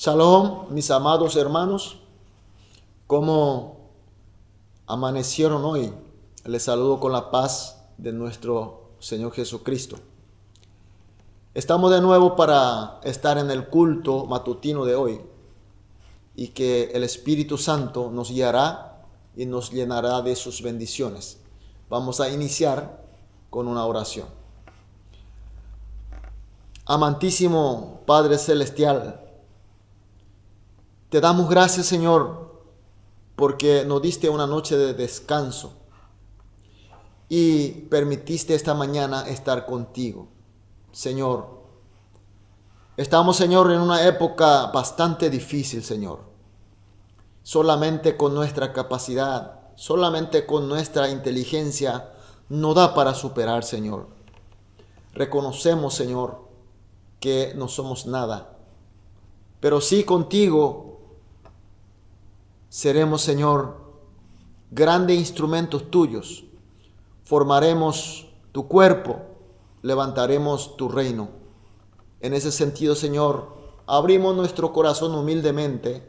Shalom, mis amados hermanos, ¿cómo amanecieron hoy? Les saludo con la paz de nuestro Señor Jesucristo. Estamos de nuevo para estar en el culto matutino de hoy y que el Espíritu Santo nos guiará y nos llenará de sus bendiciones. Vamos a iniciar con una oración. Amantísimo Padre Celestial, te damos gracias, Señor, porque nos diste una noche de descanso y permitiste esta mañana estar contigo. Señor, estamos, Señor, en una época bastante difícil, Señor. Solamente con nuestra capacidad, solamente con nuestra inteligencia no da para superar, Señor. Reconocemos, Señor, que no somos nada, pero sí contigo seremos, Señor, grandes instrumentos tuyos. Formaremos tu cuerpo, levantaremos tu reino. En ese sentido, Señor, abrimos nuestro corazón humildemente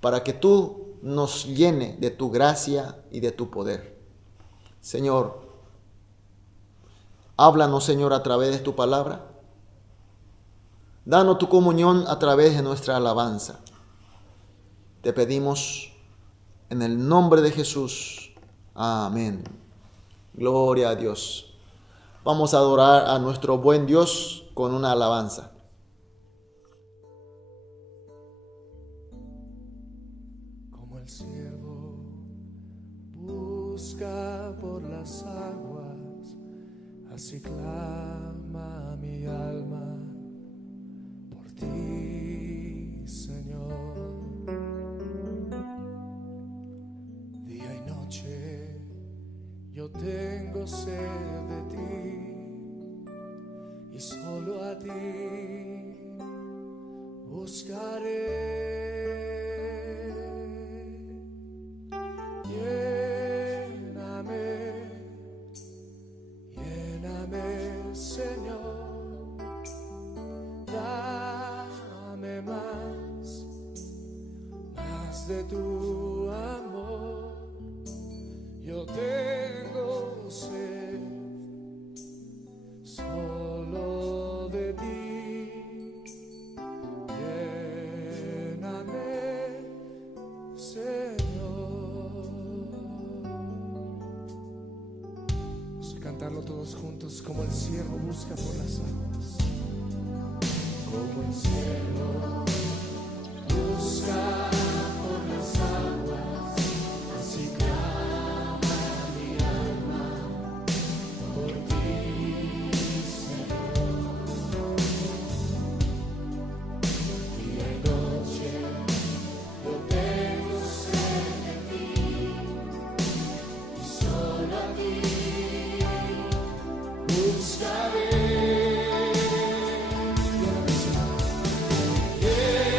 para que tú nos llene de tu gracia y de tu poder. Señor, háblanos, Señor, a través de tu palabra. Danos tu comunión a través de nuestra alabanza. Te pedimos en el nombre de Jesús. Amén. Gloria a Dios. Vamos a adorar a nuestro buen Dios con una alabanza. Como el siervo busca por las aguas, así clama mi alma por ti, Señor. Día y noche yo tengo sed de ti y solo a ti buscaré. Lléname, lléname, Señor, dame más de tu amor. Yo tengo sed solo de ti. Lléname, Señor. Vamos a cantarlo todos juntos. Como el siervo busca por las aguas, como el siervo busca por las aguas, así clama mi alma por ti, Señor. Día y noche yo tengo sed de ti y solo a ti buscaré. Lléname, Señor.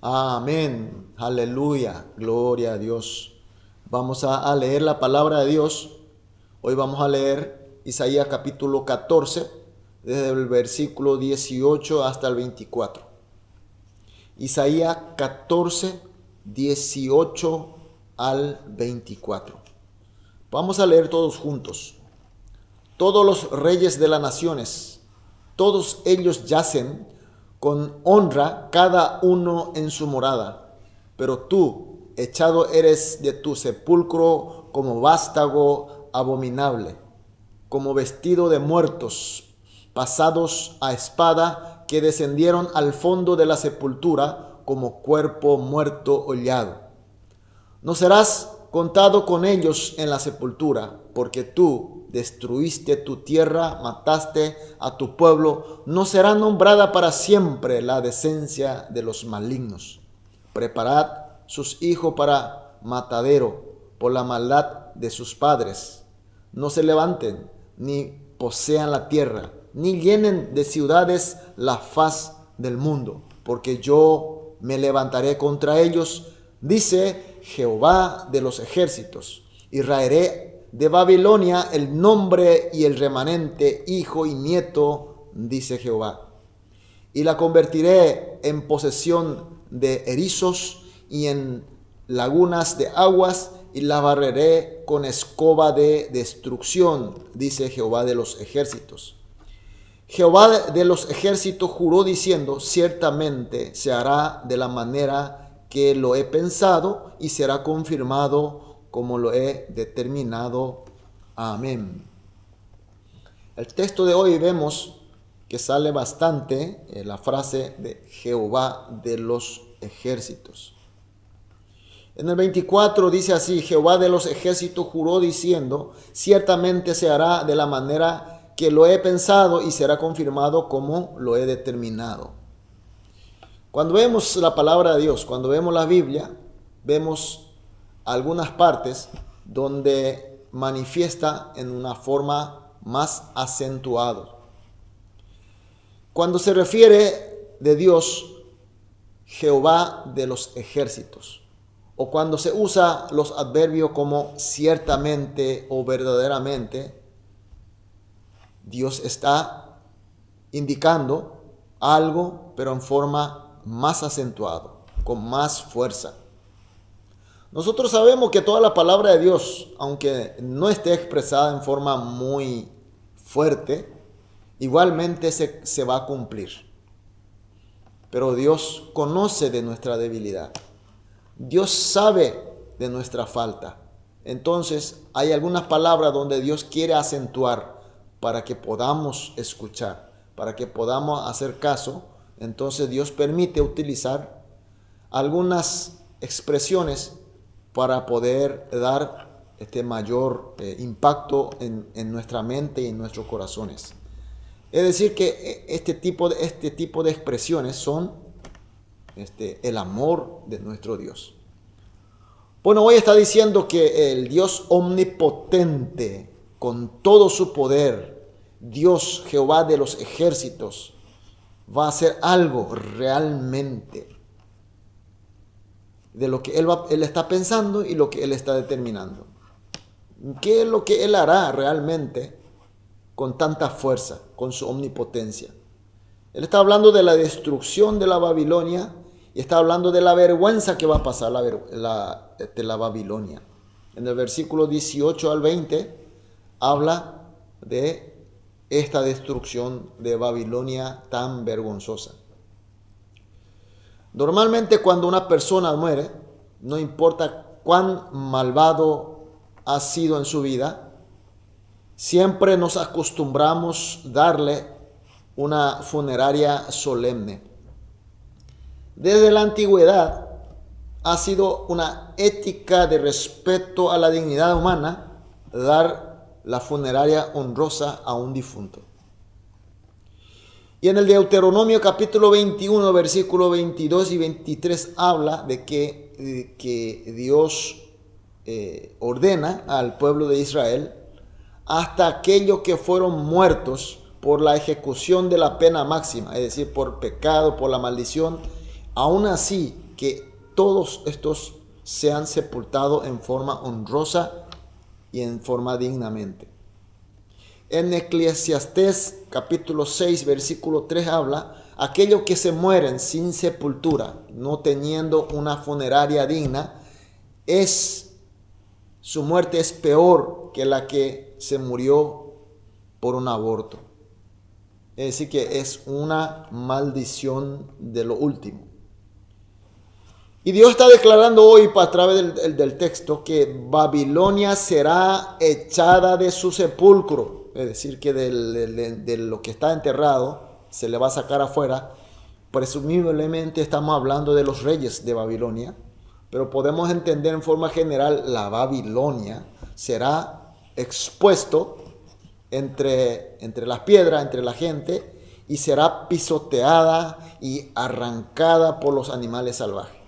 Amén. Aleluya. Gloria a Dios. Vamos a leer la palabra de Dios. Hoy vamos a leer Isaías capítulo 14, desde el versículo 18 hasta el 24. Isaías 14, 18 al 24. Vamos a leer todos juntos. Todos los reyes de las naciones, todos ellos yacen con honra, cada uno en su morada. Pero tú, echado eres de tu sepulcro como vástago abominable, como vestido de muertos, pasados a espada, que descendieron al fondo de la sepultura como cuerpo muerto hollado. No serás contado con ellos en la sepultura, porque tú destruiste tu tierra, mataste a tu pueblo. No será nombrada para siempre la decencia de los malignos. Preparad sus hijos para matadero por la maldad de sus padres. No se levanten, ni posean la tierra, ni llenen de ciudades la faz del mundo, porque yo me levantaré contra ellos, dice Jehová de los ejércitos, y raeré de Babilonia el nombre y el remanente, hijo y nieto, dice Jehová. Y la convertiré en posesión de erizos y en lagunas de aguas, y la barreré con escoba de destrucción, dice Jehová de los ejércitos. Jehová de los ejércitos juró diciendo: ciertamente se hará de la manera que lo he pensado, y será confirmado como lo he determinado. Amén. El texto de hoy vemos que sale bastante la frase de Jehová de los ejércitos. En el 24 dice así: Jehová de los ejércitos juró diciendo: ciertamente se hará de la manera que lo he pensado, y será confirmado como lo he determinado. Cuando vemos la palabra de Dios, cuando vemos la Biblia, vemos algunas partes donde manifiesta en una forma más acentuada. Cuando se refiere de Dios, Jehová de los ejércitos, o cuando se usa los adverbios como ciertamente o verdaderamente, Dios está indicando algo, pero en forma más acentuada, con más fuerza. Nosotros sabemos que toda la palabra de Dios, aunque no esté expresada en forma muy fuerte, igualmente se va a cumplir. Pero Dios conoce de nuestra debilidad. Dios sabe de nuestra falta. Entonces hay algunas palabras donde Dios quiere acentuar para que podamos escuchar, para que podamos hacer caso. Entonces Dios permite utilizar algunas expresiones para poder dar mayor impacto en nuestra mente y en nuestros corazones. Es decir, que este tipo de expresiones son el amor de nuestro Dios. Bueno, hoy está diciendo que el Dios omnipotente, con todo su poder, Dios Jehová de los ejércitos, va a hacer algo realmente de lo que Él está pensando y lo que Él está determinando. ¿Qué es lo que Él hará realmente con tanta fuerza, con su omnipotencia? Él está hablando de la destrucción de la Babilonia y está hablando de la vergüenza que va a pasar la Babilonia. En el versículo 18 al 20 habla de esta destrucción de Babilonia tan vergonzosa. Normalmente cuando una persona muere, no importa cuán malvado ha sido en su vida, siempre nos acostumbramos a darle una funeraria solemne. Desde la antigüedad ha sido una ética de respeto a la dignidad humana dar la funeraria honrosa a un difunto. Y en el Deuteronomio capítulo 21, versículo 22 y 23 habla de que Dios ordena al pueblo de Israel hasta aquellos que fueron muertos por la ejecución de la pena máxima, es decir, por pecado, por la maldición, aún así que todos estos sean sepultados en forma honrosa y en forma dignamente. En Eclesiastés capítulo 6 versículo 3 habla: aquellos que se mueren sin sepultura, no teniendo una funeraria digna, su muerte es peor que la que se murió por un aborto. Es decir, que es una maldición de lo último. Y Dios está declarando hoy a través del texto que Babilonia será echada de su sepulcro. Es decir, que de lo que está enterrado se le va a sacar afuera. Presumiblemente estamos hablando de los reyes de Babilonia, pero podemos entender en forma general, la Babilonia será expuesto entre las piedras, entre la gente, y será pisoteada y arrancada por los animales salvajes.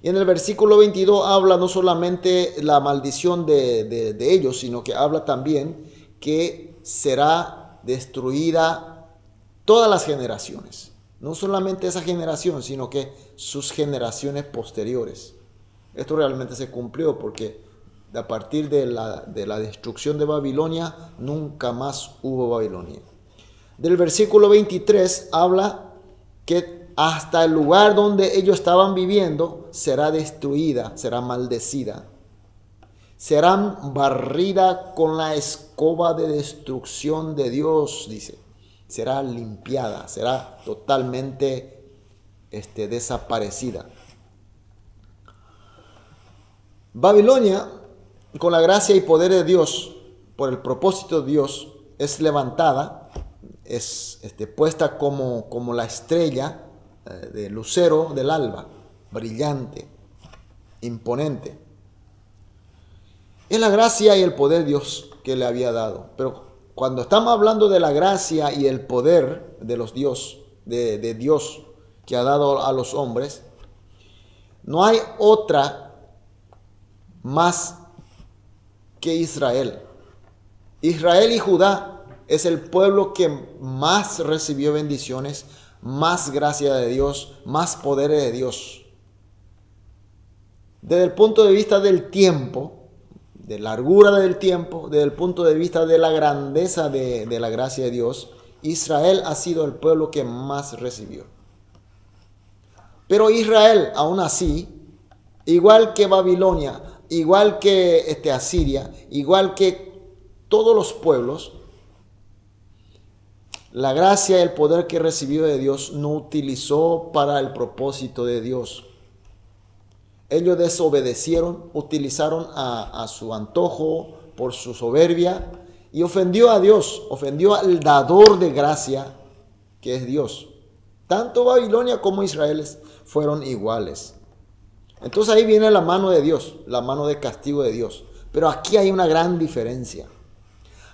Y en el versículo 22 habla no solamente la maldición de ellos, sino que habla también que será destruida todas las generaciones. No solamente esa generación, sino que sus generaciones posteriores. Esto realmente se cumplió porque a partir de la destrucción de Babilonia, nunca más hubo Babilonia. Del versículo 23 habla que hasta el lugar donde ellos estaban viviendo será destruida, será maldecida. Serán barrida con la escoba de destrucción de Dios, dice. Será limpiada, será totalmente desaparecida. Babilonia, con la gracia y poder de Dios, por el propósito de Dios, es levantada, es puesta como la estrella de lucero del alba, brillante, imponente. Es la gracia y el poder de Dios que le había dado. Pero cuando estamos hablando de la gracia y el poder de los Dios, de Dios que ha dado a los hombres, no hay otra más que Israel. Israel y Judá es el pueblo que más recibió bendiciones, más gracia de Dios, más poder de Dios. Desde el punto de vista del tiempo, de largura del tiempo, desde el punto de vista de la grandeza de la gracia de Dios, Israel ha sido el pueblo que más recibió. Pero Israel, aún así, igual que Babilonia, igual que Asiria, igual que todos los pueblos, la gracia y el poder que recibió de Dios no utilizó para el propósito de Dios. Ellos desobedecieron, utilizaron a su antojo por su soberbia y ofendió a Dios, ofendió al dador de gracia que es Dios. Tanto Babilonia como Israel fueron iguales. Entonces ahí viene la mano de Dios, la mano de castigo de Dios. Pero aquí hay una gran diferencia.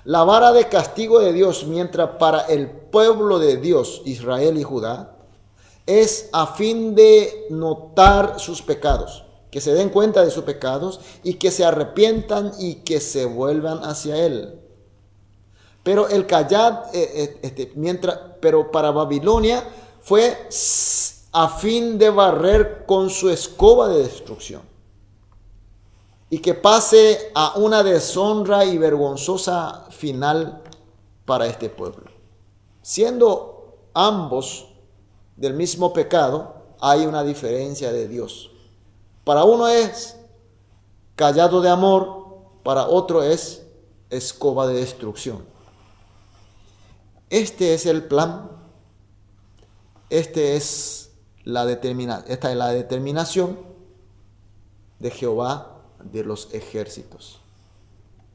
La vara de castigo de Dios, mientras para el pueblo de Dios, Israel y Judá, es a fin de notar sus pecados, que se den cuenta de sus pecados y que se arrepientan y que se vuelvan hacia Él. Pero el callar, pero para Babilonia fue a fin de barrer con su escoba de destrucción y que pase a una deshonra y vergonzosa final para este pueblo. Siendo ambos del mismo pecado, hay una diferencia de Dios. Para uno es callado de amor, para otro es escoba de destrucción. Este es el plan, esta es la determinación de Jehová de los ejércitos.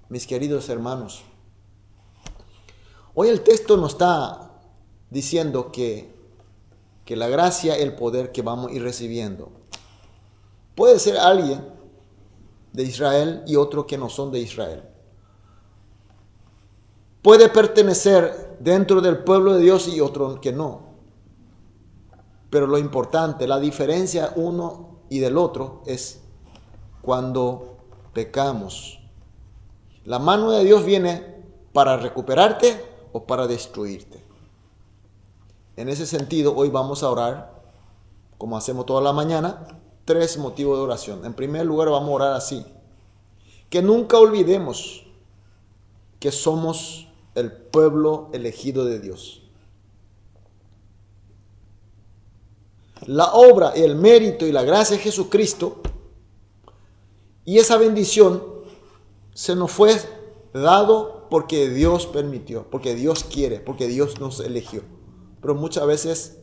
Mis queridos hermanos, hoy el texto nos está diciendo que la gracia, el poder que vamos a ir recibiendo, puede ser alguien de Israel y otro que no son de Israel. Puede pertenecer dentro del pueblo de Dios y otro que no. Pero lo importante, la diferencia uno y del otro es cuando pecamos. La mano de Dios viene para recuperarte o para destruirte. En ese sentido, hoy vamos a orar como hacemos toda la mañana, 3 motivos de oración. En primer lugar, vamos a orar así. Que nunca olvidemos que somos el pueblo elegido de Dios. La obra, el mérito y la gracia de Jesucristo y esa bendición se nos fue dado porque Dios permitió, porque Dios quiere, porque Dios nos eligió. Pero muchas veces,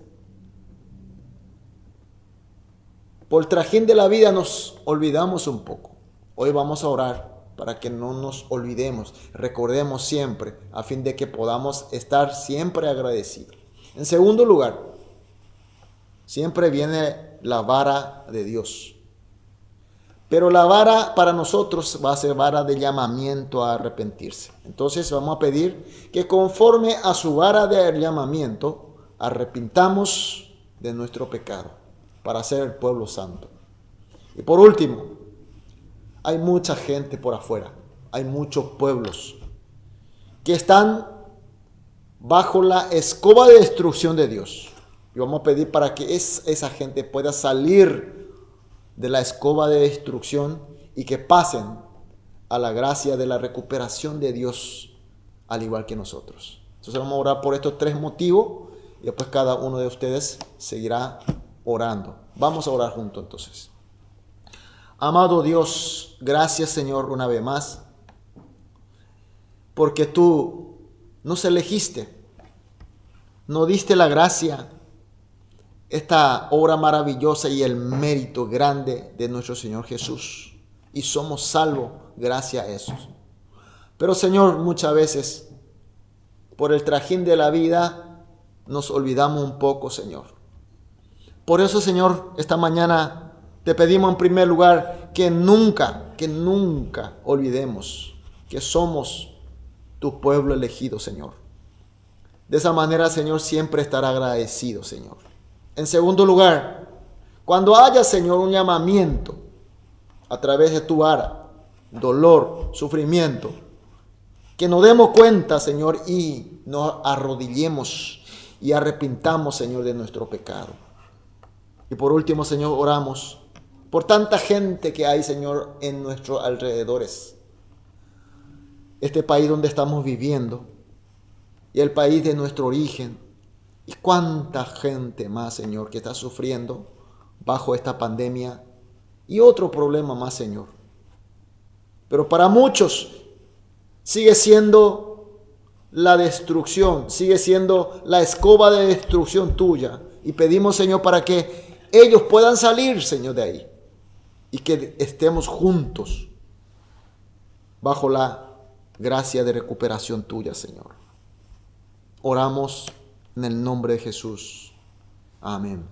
por el trajín de la vida, nos olvidamos un poco. Hoy vamos a orar para que no nos olvidemos, recordemos siempre, a fin de que podamos estar siempre agradecidos. En segundo lugar, siempre viene la vara de Dios. Pero la vara para nosotros va a ser vara de llamamiento a arrepentirse. Entonces vamos a pedir que conforme a su vara de llamamiento, arrepintamos de nuestro pecado para ser el pueblo santo. Y por último, hay mucha gente por afuera, hay muchos pueblos que están bajo la escoba de destrucción de Dios. Y vamos a pedir para que esa gente pueda salir de la escoba de destrucción y que pasen a la gracia de la recuperación de Dios, al igual que nosotros. Entonces vamos a orar por estos 3 motivos y después cada uno de ustedes seguirá orando. Vamos a orar juntos entonces. Amado Dios, gracias Señor una vez más, porque tú nos elegiste, nos diste la gracia, esta obra maravillosa y el mérito grande de nuestro Señor Jesús. Y somos salvos gracias a eso. Pero Señor, muchas veces, por el trajín de la vida, nos olvidamos un poco, Señor. Por eso, Señor, esta mañana te pedimos en primer lugar que nunca olvidemos que somos tu pueblo elegido, Señor. De esa manera, Señor, siempre estará agradecido, Señor. En segundo lugar, cuando haya, Señor, un llamamiento a través de tu vara, dolor, sufrimiento, que nos demos cuenta, Señor, y nos arrodillemos y arrepintamos, Señor, de nuestro pecado. Y por último, Señor, oramos por tanta gente que hay, Señor, en nuestros alrededores. Este país donde estamos viviendo y el país de nuestro origen. Y cuánta gente más, Señor, que está sufriendo bajo esta pandemia y otro problema más, Señor. Pero para muchos sigue siendo la destrucción, sigue siendo la escoba de destrucción tuya. Y pedimos, Señor, para que ellos puedan salir, Señor, de ahí. Y que estemos juntos bajo la gracia de recuperación tuya, Señor. Oramos en el nombre de Jesús. Amén.